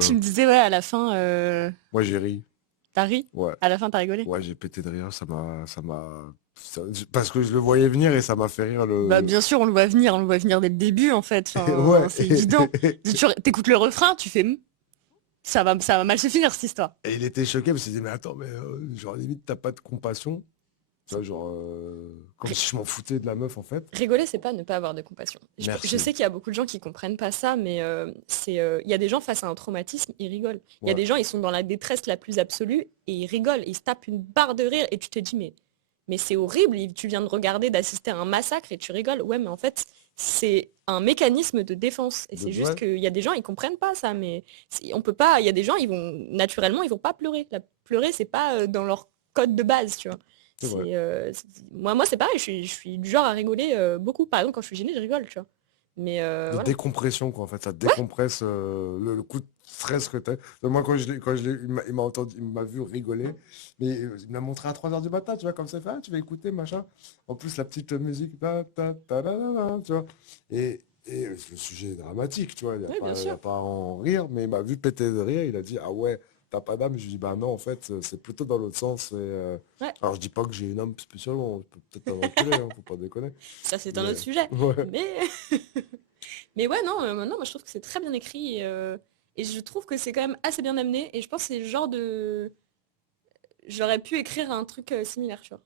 Tu me disais, ouais, à la fin, Moi, j'ai ri. t'as ri? Ouais. À la fin, t'as rigolé? Ouais, j'ai pété de rire. Parce que je le voyais venir et ça m'a fait rire Bah, le. bien sûr, on le voit venir dès le début, en fait. Enfin, Ouais. c'est évident. T'écoutes le refrain, tu fais, ça va mal se finir, cette histoire. Et il était choqué parce qu'il dit, mais attends, mais genre limite, t'as pas de compassion. Tu vois, genre, comme Ri- si je m'en foutais de la meuf en fait. Rigoler, c'est pas ne pas avoir de compassion. Je Merci. sais qu'il y a beaucoup de gens qui comprennent pas ça, mais il y a des gens face à un traumatisme, ils rigolent. Il y a Ouais, des gens, ils sont dans la détresse la plus absolue et ils rigolent, ils se tapent une barre de rire et tu te dis, mais c'est horrible, tu viens de regarder, d'assister à un massacre et tu rigoles. Ouais, mais en fait, c'est un mécanisme de défense. Et c'est juste ouais, qu'il y a des gens, ils comprennent pas ça, mais on peut pas, il y a des gens, naturellement, ils vont pas pleurer. Pleurer, c'est pas dans leur code de base, tu vois. c'est vrai. Moi, c'est pareil, je suis du genre à rigoler beaucoup. Par exemple, quand je suis gênée, je rigole, tu vois. Mais De voilà. décompression, quoi, en fait. Ça Ouais, décompresse le coup de stress que t'as. Moi, il m'a entendu, il m'a vu rigoler. Mais il m'a montré à 3 heures du matin, tu vois, comme ça, il fait, ah, tu vas écouter, machin. En plus, la petite musique, tu vois. Et le sujet est dramatique, tu vois. ouais, bien Il y sûr. a pas à en rire, mais il m'a vu péter de rire. Il a dit, ah ouais, t'as pas d'âme. Je lui dis, bah non, en fait, c'est plutôt dans l'autre sens. Ouais, Alors, je dis pas que j'ai une âme spécialement. Je peux peut-être un enculé, hein, faut pas déconner. ça, c'est un autre Mais, sujet. ouais. Mais, mais ouais, non, non, moi, je trouve que c'est très bien écrit et je trouve que c'est quand même assez bien amené. Et je pense que c'est le genre de. J'aurais pu écrire un truc similaire, tu vois.